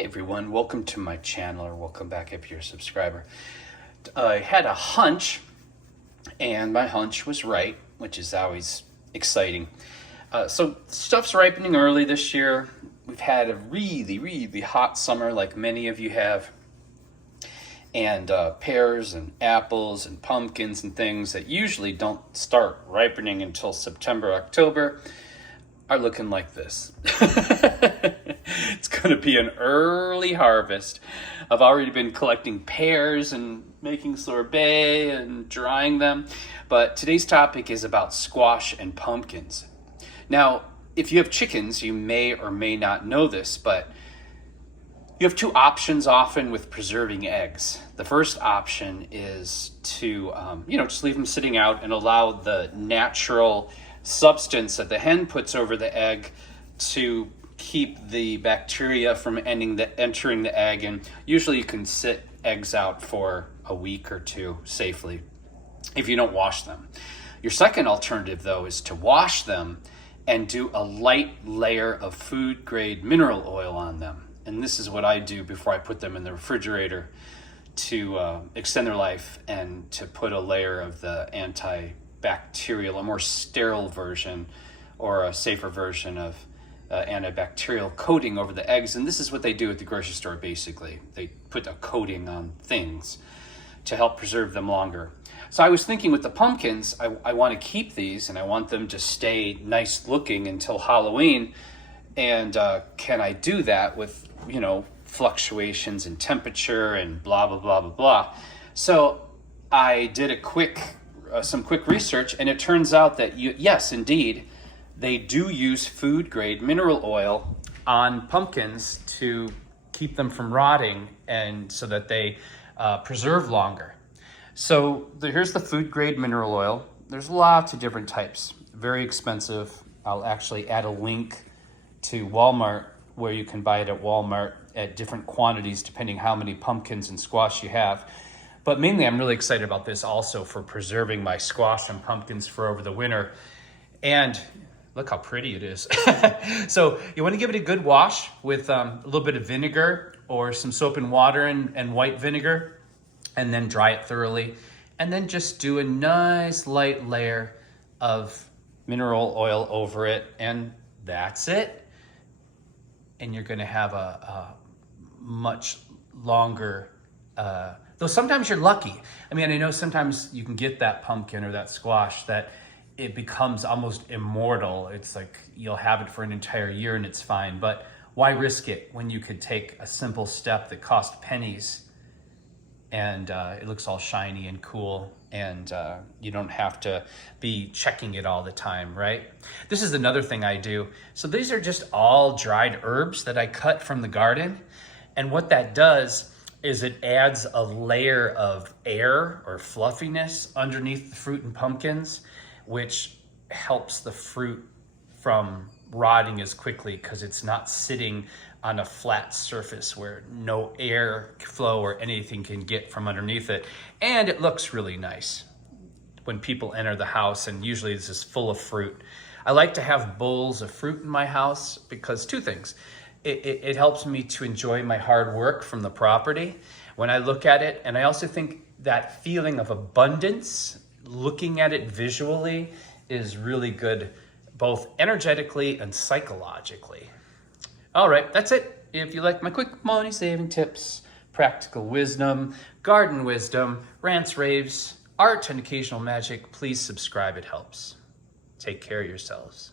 Hey everyone, welcome to my channel, or welcome back if you're a subscriber. I had a hunch, and my hunch was right, which is always exciting. So stuff's ripening early this year. We've had a really hot summer like many of you have. And pears and apples and pumpkins and things that usually don't start ripening until September, October are looking like this. It's going to be an early harvest. I've already been collecting pears and making sorbet and drying them. But today's topic is about squash and pumpkins. Now, if you have chickens, you may or may not know this, but you have two options often with preserving eggs. The first option is to, just leave them sitting out and allow the natural substance that the hen puts over the egg to keep the bacteria from entering the egg. And usually you can sit eggs out for a week or two safely if you don't wash them. Your second alternative, though, is to wash them and do a light layer of food grade mineral oil on them. And this is what I do before I put them in the refrigerator to extend their life, and to put a layer of the antibacterial, a more sterile version or a safer version of antibacterial coating over the eggs. And this is what they do at the grocery store, basically. They put a coating on things to help preserve them longer. So I was thinking with the pumpkins, I want to keep these and I want them to stay nice looking until Halloween. And can I do that with, fluctuations in temperature and blah, blah, blah, blah, blah. So I did some quick research, and it turns out that yes, indeed, they do use food grade mineral oil on pumpkins to keep them from rotting and so that they preserve longer. So here's the food grade mineral oil. There's lots of different types, very expensive. I'll actually add a link to Walmart where you can buy it at Walmart at different quantities depending how many pumpkins and squash you have. But mainly I'm really excited about this also for preserving my squash and pumpkins for over the winter. And look how pretty it is. So you want to give it a good wash with a little bit of vinegar or some soap and water and white vinegar, and then dry it thoroughly. And then just do a nice light layer of mineral oil over it, and that's it. And you're gonna have a much longer, though sometimes you're lucky. I mean, I know sometimes you can get that pumpkin or that squash that it becomes almost immortal. It's like you'll have it for an entire year and it's fine, but why risk it when you could take a simple step that cost pennies and it looks all shiny and cool, and you don't have to be checking it all the time, right? This is another thing I do. So these are just all dried herbs that I cut from the garden. And what that does is it adds a layer of air or fluffiness underneath the fruit and pumpkins, which helps the fruit from rotting as quickly because it's not sitting on a flat surface where no air flow or anything can get from underneath it. And it looks really nice when people enter the house, and usually this is full of fruit. I like to have bowls of fruit in my house because two things. It helps me to enjoy my hard work from the property when I look at it. And I also think that feeling of abundance, looking at it visually, is really good, both energetically and psychologically. All right, that's it. If you like my quick money saving tips, practical wisdom, garden wisdom, rants, raves, art, and occasional magic, please subscribe. It helps. Take care of yourselves.